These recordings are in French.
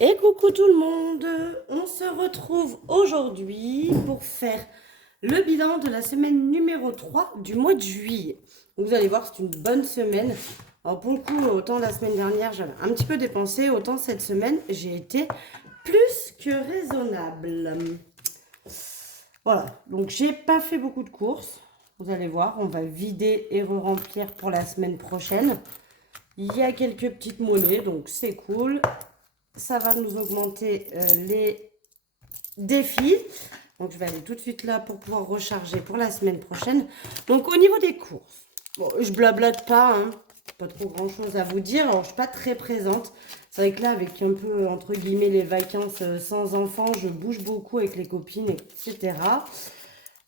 Et coucou tout le monde, on se retrouve aujourd'hui pour faire le bilan de la semaine numéro 3 du mois de juillet. Donc vous allez voir, c'est une bonne semaine. Alors pour le coup, autant la semaine dernière j'avais un petit peu dépensé, autant cette semaine j'ai été plus que raisonnable. Voilà, donc j'ai pas fait beaucoup de courses. Vous allez voir, on va vider et re-remplir pour la semaine prochaine. Il y a quelques petites monnaies, donc c'est cool. Ça va nous augmenter les défis. Donc je vais aller tout de suite là pour pouvoir recharger pour la semaine prochaine. Donc au niveau des courses, bon, je blablate pas, hein, pas trop grand chose à vous dire. Alors je suis pas très présente. C'est vrai que là avec un peu entre guillemets les vacances sans enfants, je bouge beaucoup avec les copines, etc.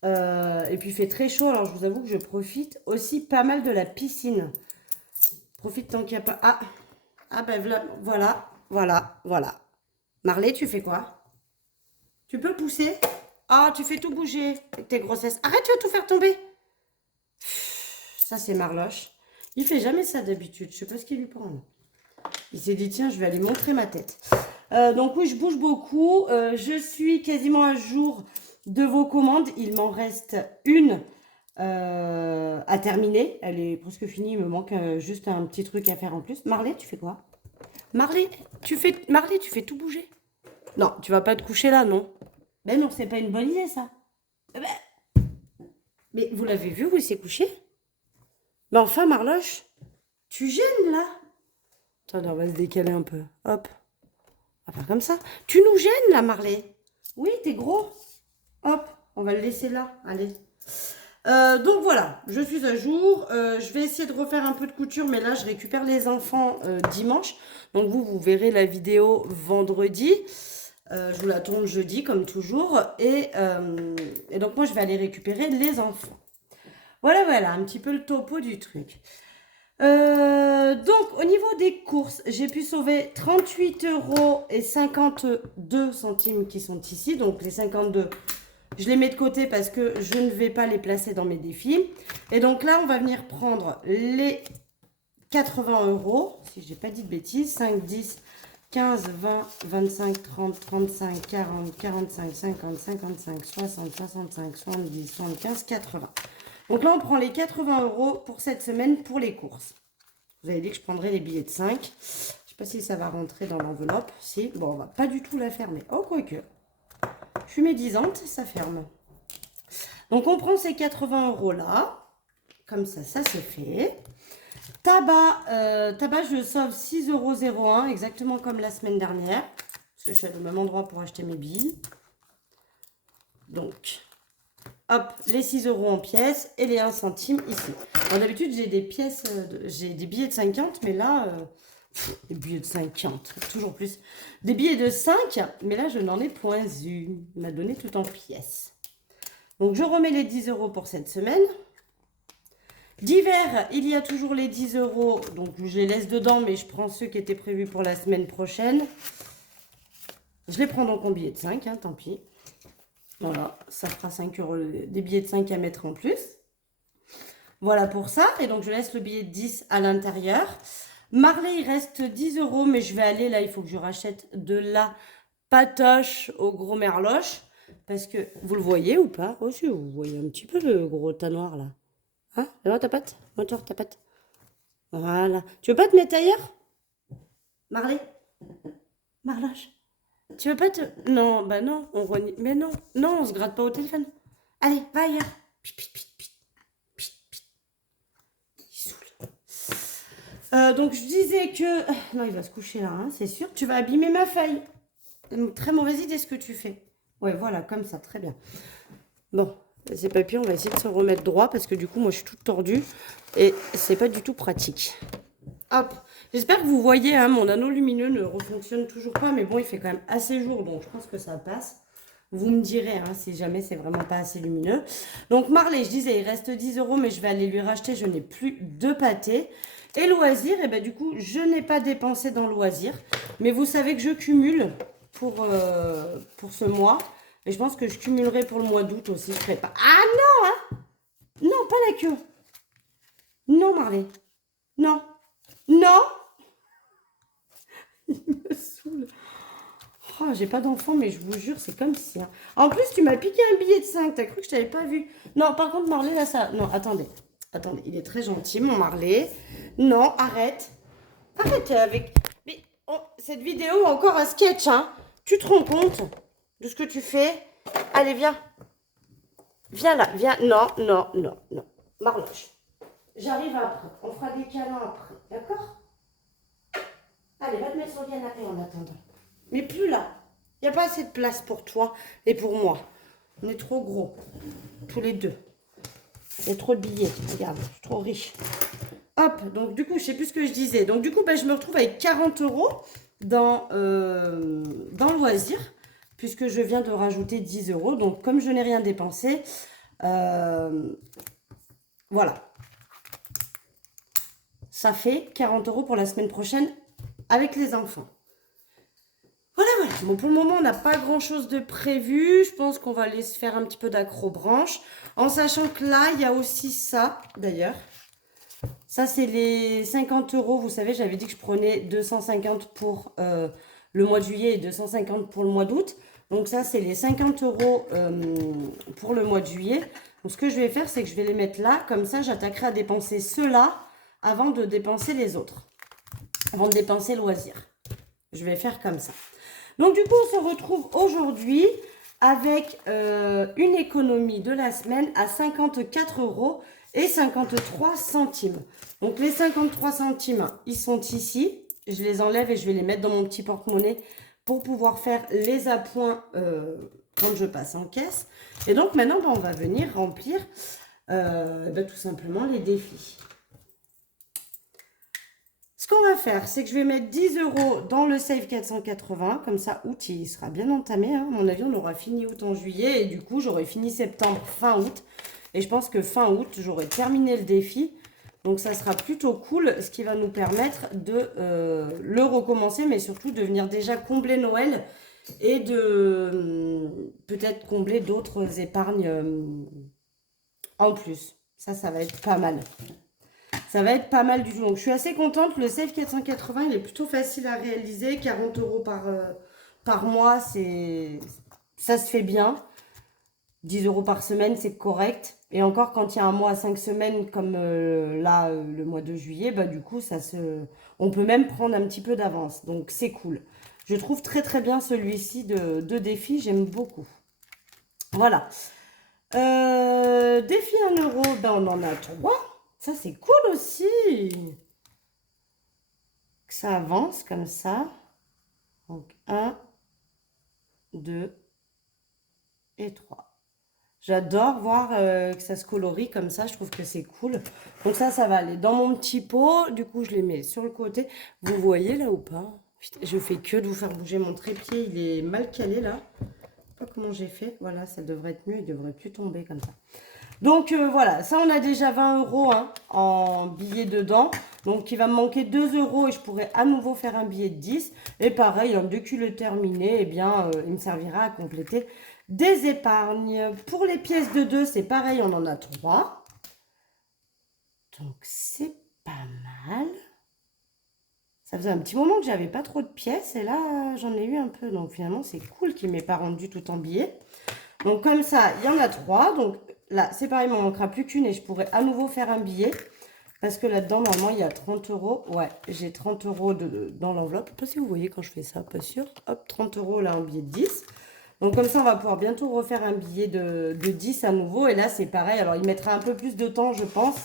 Et puis il fait très chaud, alors je vous avoue que je profite aussi pas mal de la piscine. Profite tant qu'il n'y a pas... Ah ben voilà. Marley, tu fais quoi? Tu peux pousser? Ah, tu fais tout bouger avec tes grossesses. Arrête, tu vas tout faire tomber. Ça, c'est Marloche. Il fait jamais ça d'habitude. Je sais pas ce qu'il lui prend. Il s'est dit, tiens, je vais aller montrer ma tête. Donc oui, je bouge beaucoup. Je suis quasiment à jour de vos commandes. Il m'en reste une à terminer. Elle est presque finie. Il me manque juste un petit truc à faire en plus. Marley, tu fais quoi? Marley, Marley, tu fais tout bouger. Non, tu vas pas te coucher là, non? Ben non, c'est pas une bonne idée, ça. Eh ben, mais vous l'avez vu où il s'est couché? Mais enfin, Marloche, tu gênes là. Attends, on va se décaler un peu. Hop, on va faire comme ça. Tu nous gênes là, Marley. Oui, t'es gros. Hop, on va le laisser là. Allez. Donc voilà, je suis à jour. Je vais essayer de refaire un peu de couture, mais là, je récupère les enfants dimanche. Donc vous verrez la vidéo vendredi. Je vous la tourne jeudi, comme toujours. Et donc moi, je vais aller récupérer les enfants. Voilà, un petit peu le topo du truc. Donc, au niveau des courses, j'ai pu sauver 38 € et 52 centimes qui sont ici. Donc, les 52, je les mets de côté parce que je ne vais pas les placer dans mes défis. Et donc là, on va venir prendre les 80 €, si je n'ai pas dit de bêtises. 5, 10, 15, 20, 25, 30, 35, 40, 45, 50, 55, 60, 65, 70, 75, 80. Donc là, on prend les 80 € pour cette semaine pour les courses. Vous avez dit que je prendrais les billets de 5. Je ne sais pas si ça va rentrer dans l'enveloppe. Si, bon, on va pas du tout la fermer. Oh, quoique. Je suis médisante, ça ferme. Donc, on prend ces 80 € là. Comme ça c'est fait. Tabac, je sauve 6,01 € exactement comme la semaine dernière. Parce que je suis au même endroit pour acheter mes billes. Donc, hop, les 6 € en pièces et les 1 centime ici. Alors d'habitude, j'ai des pièces, j'ai des billets de 50, mais là, des billets de 50, toujours plus. Des billets de 5, mais là, je n'en ai point une. Il m'a donné tout en pièces. Donc, je remets les 10 € pour cette semaine. D'hiver, il y a toujours les 10 €, donc je les laisse dedans, mais je prends ceux qui étaient prévus pour la semaine prochaine. Je les prends donc en billets de 5, hein, tant pis. Voilà, ça fera 5 € des billets de 5 à mettre en plus. Voilà pour ça. Et donc, je laisse le billet de 10 à l'intérieur. Marley, il reste 10 €, mais je vais aller là. Il faut que je rachète de la patoche au gros merloche. Parce que, vous le voyez ou pas? Oh, si, vous voyez un petit peu le gros tas noir là. Hein? Alors, ta patte? Moteur, ta patte. Voilà. Tu veux pas te mettre ailleurs? Marley? Marloche? Tu veux pas te... Non, bah non, on renie... Mais non, non, on se gratte pas au téléphone. Allez, va ailleurs. Pit, pit, pit, pit, pit, pit. Il saoule. Donc je disais que... Non, il va se coucher là, hein, c'est sûr. Tu vas abîmer ma feuille. Très mauvaise idée ce que tu fais. Ouais, voilà, comme ça, très bien. Bon, ces papiers, on va essayer de se remettre droit parce que du coup, moi, je suis toute tordue et c'est pas du tout pratique. Hop, j'espère que vous voyez, hein, mon anneau lumineux ne refonctionne toujours pas, mais bon, il fait quand même assez jour, donc je pense que ça passe. Vous me direz hein, si jamais c'est vraiment pas assez lumineux. Donc Marley, je disais, il reste 10 €, mais je vais aller lui racheter, je n'ai plus de pâté. Et loisirs, et ben du coup, je n'ai pas dépensé dans loisirs. Mais vous savez que je cumule pour ce mois. Et je pense que je cumulerai pour le mois d'août aussi. Je ferai pas... Ah non, hein! Non, pas la queue. Non, Marley. Non. Non. Il me saoule. Oh, j'ai pas d'enfant, mais je vous jure, c'est comme si. Hein. En plus, tu m'as piqué un billet de 5. T'as cru que je t'avais pas vu. Non, par contre, Marley, là, ça... Non, attendez. Attendez, il est très gentil, mon Marley. Non, arrête. Arrête avec... Mais cette vidéo, encore un sketch, hein. Tu te rends compte de ce que tu fais? Allez, viens. Viens là, viens. Non, non, non, non. Marloche. J'arrive après. On fera des câlins après. D'accord? Allez, va te mettre sur le canapé en attendant. Mais plus là. Il n'y a pas assez de place pour toi et pour moi. On est trop gros. Tous les deux. Il y a trop de billets. Regarde, je suis trop riche. Hop, donc du coup, je sais plus ce que je disais. Donc du coup, ben, je me retrouve avec 40 € dans loisir, puisque je viens de rajouter 10 €. Donc comme je n'ai rien dépensé, voilà. Ça fait 40 € pour la semaine prochaine avec les enfants. Voilà, voilà. Bon, pour le moment, on n'a pas grand-chose de prévu. Je pense qu'on va aller se faire un petit peu d'accrobranche. En sachant que là, il y a aussi ça, d'ailleurs. Ça, c'est les 50 €. Vous savez, j'avais dit que je prenais 250 pour le mois de juillet et 250 pour le mois d'août. Donc ça, c'est les 50 € pour le mois de juillet. Donc ce que je vais faire, c'est que je vais les mettre là. Comme ça, j'attaquerai à dépenser ceux-là avant de dépenser les autres. Avant de dépenser le loisir. Je vais faire comme ça. Donc du coup, on se retrouve aujourd'hui avec une économie de la semaine à 54 € et 53 centimes. Donc les 53 centimes, ils sont ici. Je les enlève et je vais les mettre dans mon petit porte-monnaie pour pouvoir faire les appoints quand je passe en caisse. Et donc maintenant, on va venir remplir tout simplement les défis. Ce qu'on va faire, c'est que je vais mettre 10 € dans le Save 480. Comme ça, août, il sera bien entamé. Hein. À mon avis, on aura fini août en juillet. Et du coup, j'aurai fini septembre, fin août. Et je pense que fin août, j'aurai terminé le défi. Donc, ça sera plutôt cool. Ce qui va nous permettre de le recommencer. Mais surtout, de venir déjà combler Noël. Et de peut-être combler d'autres épargnes en plus. Ça va être pas mal. Ça va être pas mal du tout. Donc, je suis assez contente. Le Save 480, il est plutôt facile à réaliser. 40 € par mois, ça se fait bien. 10 € par semaine, c'est correct. Et encore, quand il y a un mois à 5 semaines, comme là, le mois de juillet, bah, du coup, on peut même prendre un petit peu d'avance. Donc, c'est cool. Je trouve très, très bien celui-ci de défi. J'aime beaucoup. Voilà. Défi 1 €, ben, on en a 3. Ça, c'est cool aussi. Que ça avance comme ça. Donc, 1, 2 et 3. J'adore voir que ça se colorie comme ça. Je trouve que c'est cool. Donc ça va aller dans mon petit pot. Du coup, je les mets sur le côté. Vous voyez là ou pas? Putain, je fais que de vous faire bouger mon trépied. Il est mal calé là. Je sais pas comment j'ai fait. Voilà, ça devrait être mieux. Il devrait plus tomber comme ça. Donc voilà, ça on a déjà 20 € hein, en billets dedans. Donc il va me manquer 2 € et je pourrais à nouveau faire un billet de 10. Et pareil, hein, dès qu'il est terminé, eh bien, il me servira à compléter des épargnes. Pour les pièces de 2, c'est pareil, on en a 3. Donc c'est pas mal. Ça faisait un petit moment que j'avais pas trop de pièces et là j'en ai eu un peu. Donc finalement c'est cool qu'il m'ait pas rendu tout en billets. Donc comme ça, il y en a 3. Donc là, c'est pareil, il m'en manquera plus qu'une et je pourrais à nouveau faire un billet. Parce que là-dedans, normalement, il y a 30 €. Ouais, j'ai 30 € dans l'enveloppe. Je ne sais pas si vous voyez quand je fais ça, pas sûr. Hop, 30 € là en billet de 10. Donc comme ça, on va pouvoir bientôt refaire un billet de 10 à nouveau. Et là, c'est pareil. Alors, il mettra un peu plus de temps, je pense.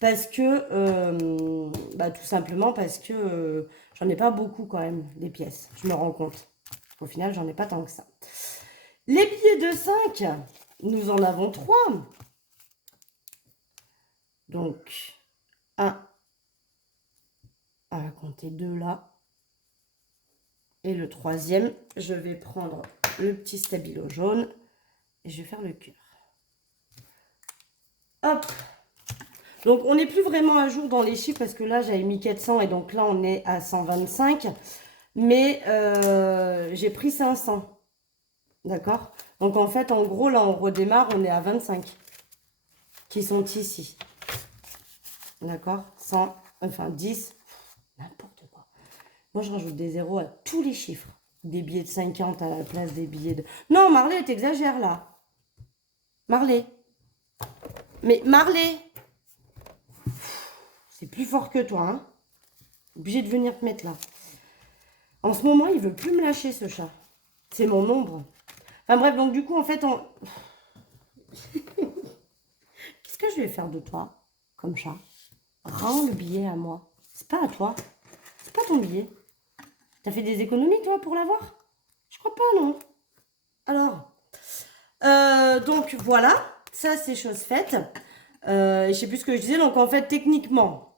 Parce que, tout simplement parce que j'en ai pas beaucoup quand même, des pièces. Je me rends compte. Au final, j'en ai pas tant que ça. Les billets de 5, nous en avons 3. Donc, 1, on va compter 2 là. Et le troisième, je vais prendre le petit stabilo jaune et je vais faire le cœur. Hop. Donc, on n'est plus vraiment à jour dans les chiffres parce que là, j'avais mis 400 et donc là, on est à 125. Mais j'ai pris 500. D'accord? Donc, en fait, en gros, là, on redémarre, on est à 25 qui sont ici. D'accord? 100, enfin 10, n'importe quoi. Moi, je rajoute des zéros à tous les chiffres. Des billets de 50 à la place des billets de... Non, Marley, t'exagères là. Marley. Mais Marley, c'est plus fort que toi, hein. Obligé de venir te mettre là. En ce moment, il veut plus me lâcher, ce chat. C'est mon ombre. Enfin bref, donc du coup, en fait, qu'est-ce que je vais faire de toi, comme chat? Rends le billet à moi. C'est pas à toi. C'est pas ton billet. T'as fait des économies, toi, pour l'avoir? Je crois pas, non. Alors, donc voilà, ça c'est chose faite. Je sais plus ce que je disais. Donc en fait, techniquement,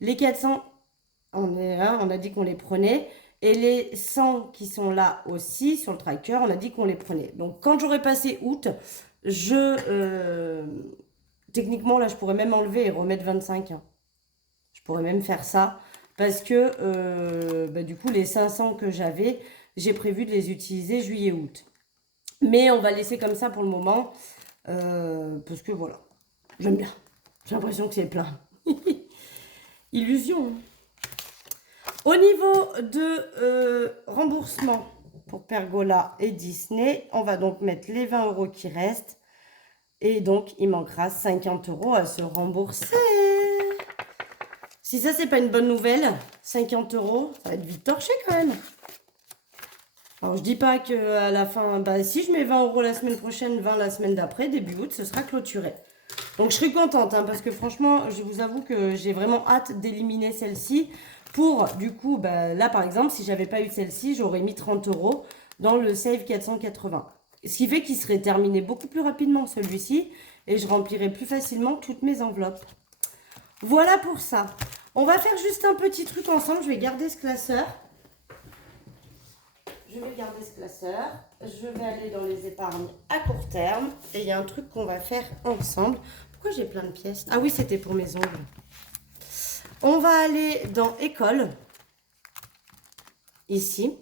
les 400, on a dit qu'on les prenait. Et les 100 qui sont là aussi sur le tracker, on a dit qu'on les prenait. Donc quand j'aurai passé août, techniquement là, je pourrais même enlever et remettre 25. Hein. Je pourrais même faire ça. Parce que du coup, les 500 que j'avais, j'ai prévu de les utiliser juillet-août. Mais on va laisser comme ça pour le moment. Parce que voilà, j'aime bien. J'ai l'impression que c'est plein. Illusion. Au niveau de remboursement pour Pergola et Disney, on va donc mettre les 20 € qui restent. Et donc, il manquera 50 € à se rembourser. Si ça, c'est pas une bonne nouvelle, 50 €, ça va être vite torché quand même. Alors, je dis pas qu'à la fin, si je mets 20 € la semaine prochaine, 20 la semaine d'après, début août, ce sera clôturé. Donc, je serai contente, hein, parce que franchement, je vous avoue que j'ai vraiment hâte d'éliminer celle-ci. Pour, du coup, là, par exemple, si j'avais pas eu celle-ci, j'aurais mis 30 € dans le Save 480. Ce qui fait qu'il serait terminé beaucoup plus rapidement, celui-ci, et je remplirais plus facilement toutes mes enveloppes. Voilà pour ça. On va faire juste un petit truc ensemble. Je vais garder ce classeur. Je vais aller dans les épargnes à court terme. Et il y a un truc qu'on va faire ensemble. Pourquoi j'ai plein de pièces? Ah oui, c'était pour mes ongles. On va aller dans école. Ici.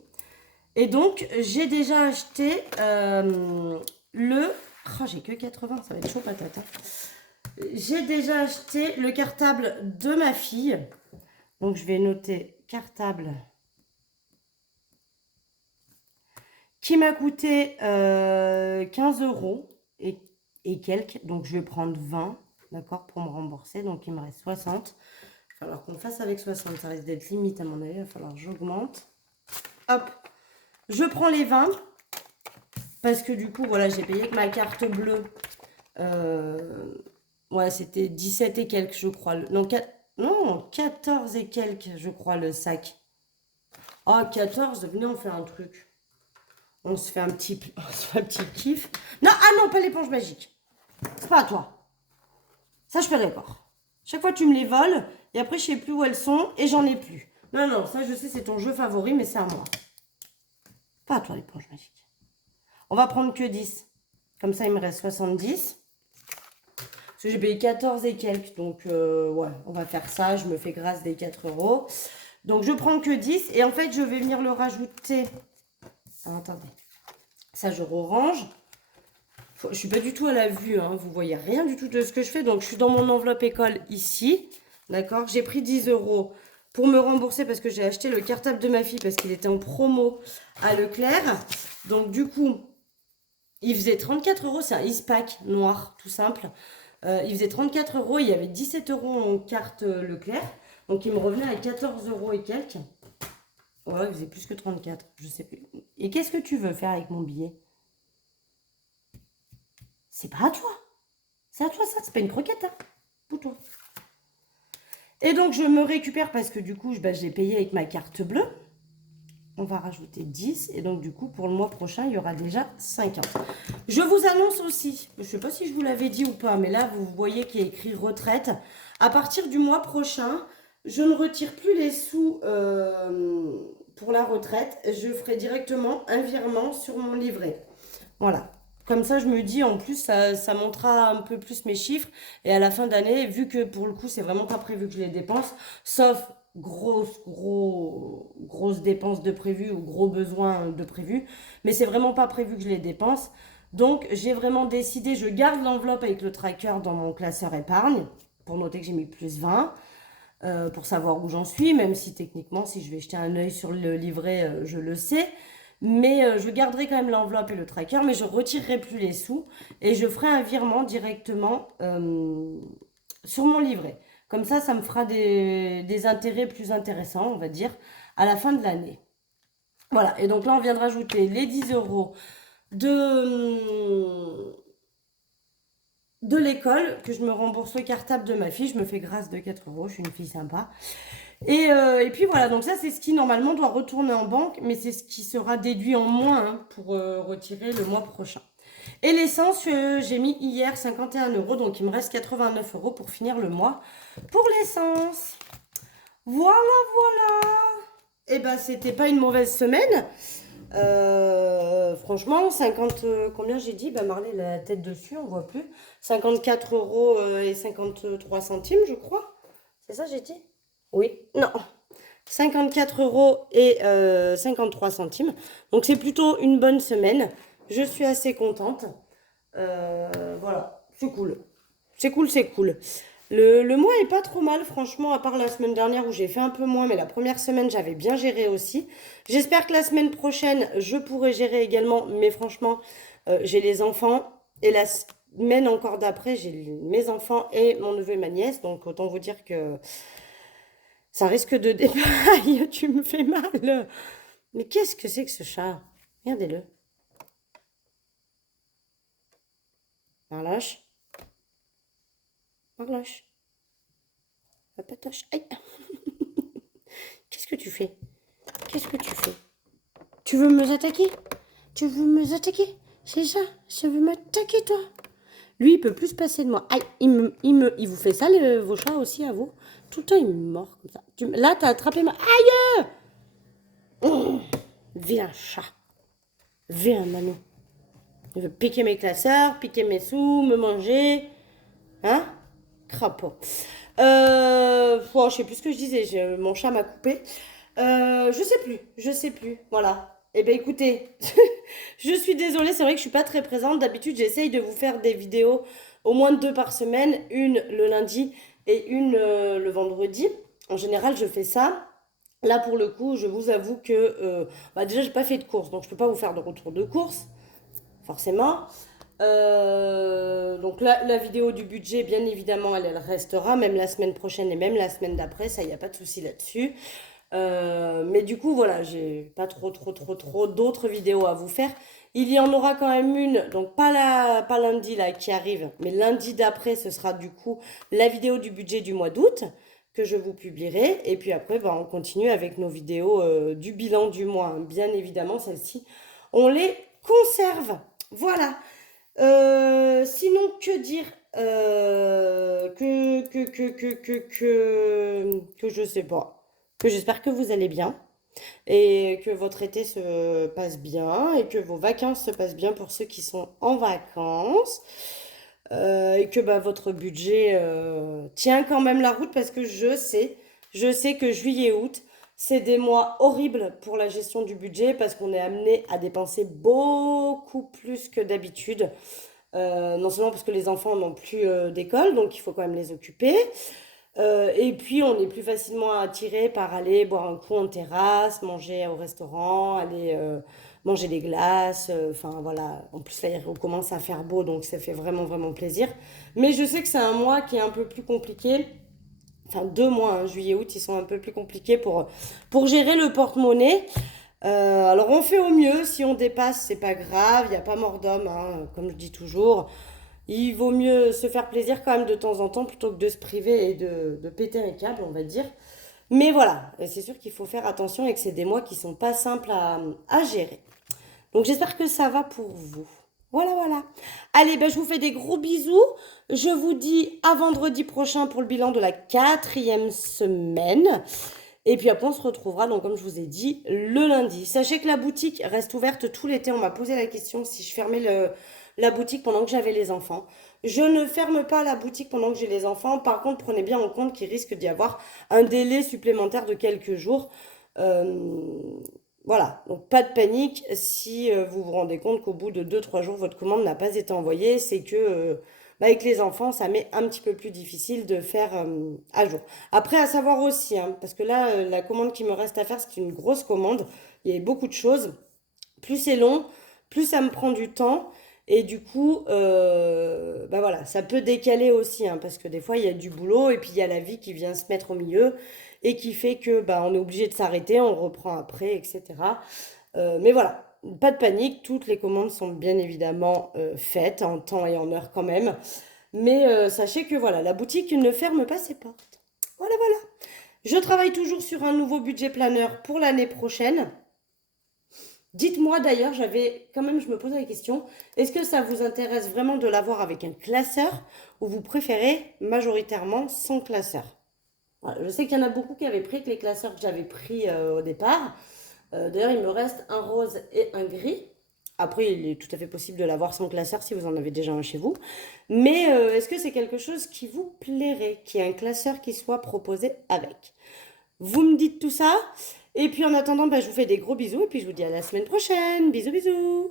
Et donc, j'ai déjà acheté le... Oh, j'ai que 80, ça va être chaud patate. Hein. J'ai déjà acheté le cartable de ma fille. Donc, je vais noter cartable qui m'a coûté 15 € et quelques. Donc, je vais prendre 20, d'accord, pour me rembourser. Donc, il me reste 60. Il va falloir qu'on fasse avec 60. Ça risque d'être limite à mon avis. Il va falloir que j'augmente. Hop, je prends les 20. Parce que du coup, voilà, j'ai payé avec ma carte bleue. Ouais, c'était 17 et quelques, je crois. Non, 14 et quelques, je crois, le sac. Oh, 14, venez, on fait un truc. On se fait un petit kiff. Non, ah non, pas l'éponge magique. C'est pas à toi. Ça, je suis pas d'accord. Chaque fois, tu me les voles. Et après, je sais plus où elles sont. Et j'en ai plus. Non, non, ça, je sais, c'est ton jeu favori, mais c'est à moi. Pas à toi, l'éponge magique. On va prendre que 10. Comme ça, il me reste 70. Parce que j'ai payé 14 et quelques. Donc, ouais, on va faire ça. Je me fais grâce des 4 €. Donc, je prends que 10. Et en fait, je vais venir le rajouter. Alors, attendez. Ça, je range. Je suis pas du tout à la vue. Hein. Vous voyez rien du tout de ce que je fais. Donc, je suis dans mon enveloppe école ici. D'accord. J'ai pris 10 € pour me rembourser parce que j'ai acheté le cartable de ma fille parce qu'il était en promo à Leclerc. Donc, du coup, il faisait 34 €. C'est un Eastpak noir, tout simple. Il faisait 34 €. Il y avait 17 € en carte Leclerc. Donc, il me revenait à 14 € et quelques. Ouais, il faisait plus que 34. Je sais plus. Et qu'est-ce que tu veux faire avec mon billet? C'est pas à toi. C'est à toi, ça. C'est pas une croquette, hein. Pour toi. Et donc, je me récupère parce que du coup, je l'ai payé avec ma carte bleue. On va rajouter 10. Et donc, du coup, pour le mois prochain, il y aura déjà 50. Je vous annonce aussi, je ne sais pas si je vous l'avais dit ou pas, mais là, vous voyez qu'il y a écrit retraite. À partir du mois prochain, je ne retire plus les sous pour la retraite. Je ferai directement un virement sur mon livret. Voilà. Comme ça, je me dis, en plus, ça montera un peu plus mes chiffres. Et à la fin d'année, vu que pour le coup, c'est vraiment pas prévu que je les dépense, sauf grosses dépenses de prévu ou gros besoins de prévu. Mais c'est vraiment pas prévu que je les dépense. Donc, j'ai vraiment décidé, je garde l'enveloppe avec le tracker dans mon classeur épargne, pour noter que j'ai mis plus 20. pour savoir où j'en suis, même si techniquement, si je vais jeter un œil sur le livret, je le sais. Mais je garderai quand même l'enveloppe et le tracker, mais je retirerai plus les sous et je ferai un virement directement sur mon livret. Comme ça me fera des intérêts plus intéressants, on va dire, à la fin de l'année. Voilà, et donc là, on vient de rajouter les 10 euros de l'école, que je me rembourse le cartable de ma fille. Je me fais grâce de 4 euros, je suis une fille sympa. Et puis voilà, donc ça c'est ce qui normalement doit retourner en banque, mais c'est ce qui sera déduit en moins hein, pour retirer le mois prochain. Et l'essence, j'ai mis hier 51 euros, donc il me reste 89 euros pour finir le mois pour l'essence. Voilà, voilà. Et ben c'était pas une mauvaise semaine. Franchement, 50, combien j'ai dit? Bah Marley, la tête dessus, on voit plus. 54 euros et 53 centimes, je crois. C'est ça, j'ai dit? Oui, non. 54 euros et 53 centimes. Donc, c'est plutôt une bonne semaine. Je suis assez contente. Voilà, c'est cool. C'est cool, c'est cool. Le mois est pas trop mal, franchement, à part la semaine dernière où j'ai fait un peu moins, mais la première semaine, j'avais bien géré aussi. J'espère que la semaine prochaine, je pourrai gérer également, mais franchement, j'ai les enfants. Et la semaine encore d'après, j'ai mes enfants et mon neveu et ma nièce. Donc, autant vous dire que ça risque de dépailler. Tu me fais mal. Mais qu'est-ce que c'est que ce chat? Regardez-le. Marloche. Marloche. La patoche. Aïe. Qu'est-ce que tu fais? Qu'est-ce que tu fais? Tu veux me attaquer? Tu veux me attaquer? C'est ça? Tu veux m'attaquer, toi? Lui, il peut plus se passer de moi. Aïe, il vous fait ça, vos chats aussi, à vous? Tout le temps, il me mord comme ça. Là, t'as attrapé ma... Aïe! Oh, vilain chat. Vilain Manu. Il veut piquer mes classeurs, piquer mes sous, me manger. Hein? Crapaud. Je sais plus ce que je disais. Mon chat m'a coupé. Je sais plus. Voilà. Eh ben écoutez, je suis désolée, c'est vrai que je suis pas très présente. D'habitude, j'essaye de vous faire des vidéos au moins 2 par semaine, une le lundi et une le vendredi. En général, je fais ça. Là, pour le coup, je vous avoue que déjà, j'ai pas fait de course, donc je peux pas vous faire de retour de course, forcément. Donc là, la vidéo du budget, bien évidemment, elle restera, même la semaine prochaine et même la semaine d'après, ça, il n'y a pas de souci là-dessus. Mais du coup, voilà, j'ai pas trop d'autres vidéos à vous faire. Il y en aura quand même une, donc pas lundi là qui arrive, mais lundi d'après, ce sera du coup la vidéo du budget du mois d'août que je vous publierai. Et puis après, on continue avec nos vidéos du bilan du mois. Bien évidemment, celles-ci, on les conserve. Voilà. Sinon, que dire que je sais pas. Que j'espère que vous allez bien et que votre été se passe bien et que vos vacances se passent bien pour ceux qui sont en vacances et que votre budget tient quand même la route parce que je sais que juillet-août, c'est des mois horribles pour la gestion du budget parce qu'on est amené à dépenser beaucoup plus que d'habitude. Non seulement parce que les enfants n'ont plus d'école, donc il faut quand même les occuper. Et puis on est plus facilement attiré par aller boire un coup en terrasse, manger au restaurant, aller manger des glaces. Enfin voilà, en plus là il commence à faire beau, donc ça fait vraiment plaisir. Mais je sais que c'est un mois qui est un peu plus compliqué. Enfin 2 mois, hein, juillet, août, ils sont un peu plus compliqués pour gérer le porte-monnaie. Alors on fait au mieux, si on dépasse, c'est pas grave, il n'y a pas mort d'homme, hein, comme je dis toujours. Il vaut mieux se faire plaisir quand même de temps en temps plutôt que de se priver et de péter un câble, on va dire. Mais voilà, c'est sûr qu'il faut faire attention et que c'est des mois qui sont pas simples à gérer. Donc j'espère que ça va pour vous. Voilà, voilà. Allez, je vous fais des gros bisous. Je vous dis à vendredi prochain pour le bilan de la 4e semaine. Et puis après, on se retrouvera, donc comme je vous ai dit, le lundi. Sachez que la boutique reste ouverte tout l'été. On m'a posé la question si je fermais la boutique pendant que j'avais les enfants. Je ne ferme pas la boutique pendant que j'ai les enfants. Par contre, prenez bien en compte qu'il risque d'y avoir un délai supplémentaire de quelques jours. Voilà, donc pas de panique. Si vous vous rendez compte qu'au bout de 2-3 jours, votre commande n'a pas été envoyée, c'est que bah, avec les enfants, ça m'est un petit peu plus difficile de faire à jour. Après, à savoir aussi, hein, parce que là, la commande qui me reste à faire, c'est une grosse commande. Il y a beaucoup de choses. Plus c'est long, plus ça me prend du temps. Et du coup, bah voilà, ça peut décaler aussi, hein, parce que des fois, il y a du boulot et puis il y a la vie qui vient se mettre au milieu et qui fait que bah, on est obligé de s'arrêter, on reprend après, etc. Mais voilà, pas de panique, toutes les commandes sont bien évidemment faites en temps et en heure quand même. Mais sachez que voilà, la boutique ne ferme pas ses portes. Voilà, voilà. Je travaille toujours sur un nouveau budget planeur pour l'année prochaine. Dites-moi d'ailleurs, j'avais quand même, je me posais la question, est-ce que ça vous intéresse vraiment de l'avoir avec un classeur ou vous préférez majoritairement sans classeur? Voilà, je sais qu'il y en a beaucoup qui avaient pris que les classeurs que j'avais pris au départ. D'ailleurs, il me reste un rose et un gris. Après, il est tout à fait possible de l'avoir sans classeur si vous en avez déjà un chez vous. Mais est-ce que c'est quelque chose qui vous plairait, qu'il y ait un classeur qui soit proposé avec? Vous me dites tout ça. Et puis en attendant, bah, je vous fais des gros bisous et puis je vous dis à la semaine prochaine. Bisous, bisous.